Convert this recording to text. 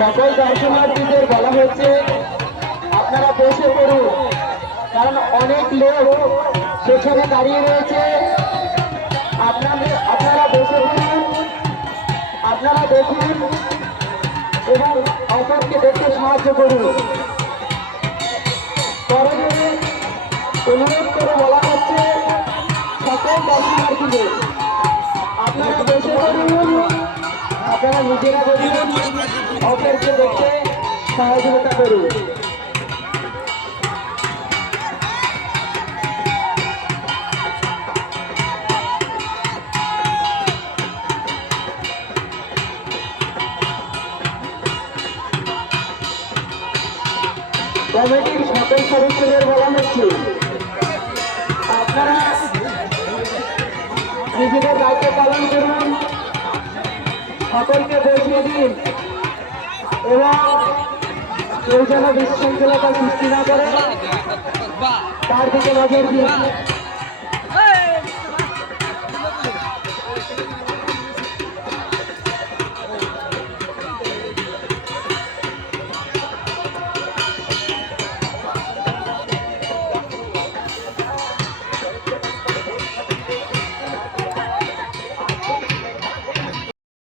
সকল দর্শনার্থীদের বলা হচ্ছে আপনারা বসে পড়ুন, কারণ অনেক লোক সেখানে দাঁড়িয়ে রয়েছে। আপনাদের আপনারা বসে পড়ুন, আপনারা দেখুন। এবং অপরকে দেখতে সাহায্য করুন। পরবর্তী অনুরোধ করে বলা হচ্ছে, সকল দর্শনার্থীদের আপনারা দেশে করুন আপনারা নিজেরা করুন অপরকে দেখতে সহযোগিতা করুন। কমিটির সকল সদস্যদের বলা হচ্ছে, আপনারা নিজেদের দায়িত্ব পালন করুন, সকলকে বসিয়ে দিন এবং কেউ যেন বিশৃঙ্খলতা সৃষ্টি না করে তার দিকে নজর দিন।